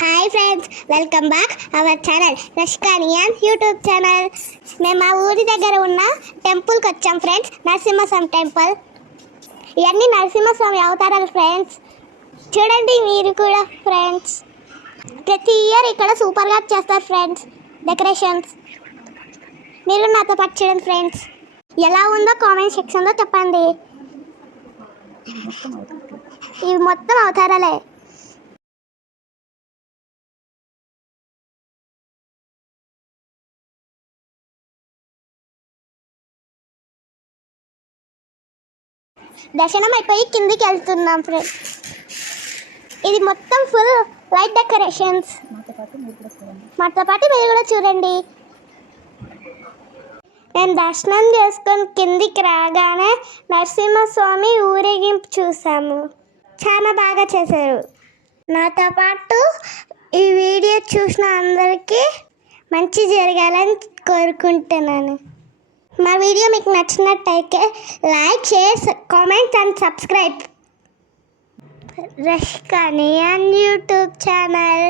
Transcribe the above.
Hi friends, welcome back our channel రష్కానియన్ YouTube channel. మేము మా ఊరి దగ్గర ఉన్న టెంపుల్కి వచ్చాం ఫ్రెండ్స్, నరసింహస్వామి టెంపుల్. ఇవన్నీ నరసింహస్వామి అవతారాలు ఫ్రెండ్స్, చూడండి మీరు కూడా ఫ్రెండ్స్. ప్రతి ఇయర్ ఇక్కడ సూపర్గా చేస్తారు ఫ్రెండ్స్ డెకరేషన్స్. మీరు నాతో పాటు చూడండి ఫ్రెండ్స్. ఎలా ఉందో కామెంట్ సెక్షన్లో చెప్పండి. ఇవి మొత్తం అవతారాలే. దర్శనం అయిపోయి కిందికి వెళ్తున్నాం ఫ్రెండ్స్. ఇది మొత్తం ఫుల్ లైట్ డెకరేషన్స్. మాతో పాటు మీరు కూడా చూడండి. నేను దర్శనం చేసుకొని కిందికి రాగానే నరసింహస్వామి ఊరేగింపు చూసాము. చాలా బాగా చేశారు. నాతో పాటు ఈ వీడియో చూసిన అందరికీ మంచి జరగాలని కోరుకుంటున్నాను. మా వీడియో మీకు నచ్చినట్టయితే like, share, comment and subscribe రష్కానియన్ యూట్యూబ్ ఛానల్.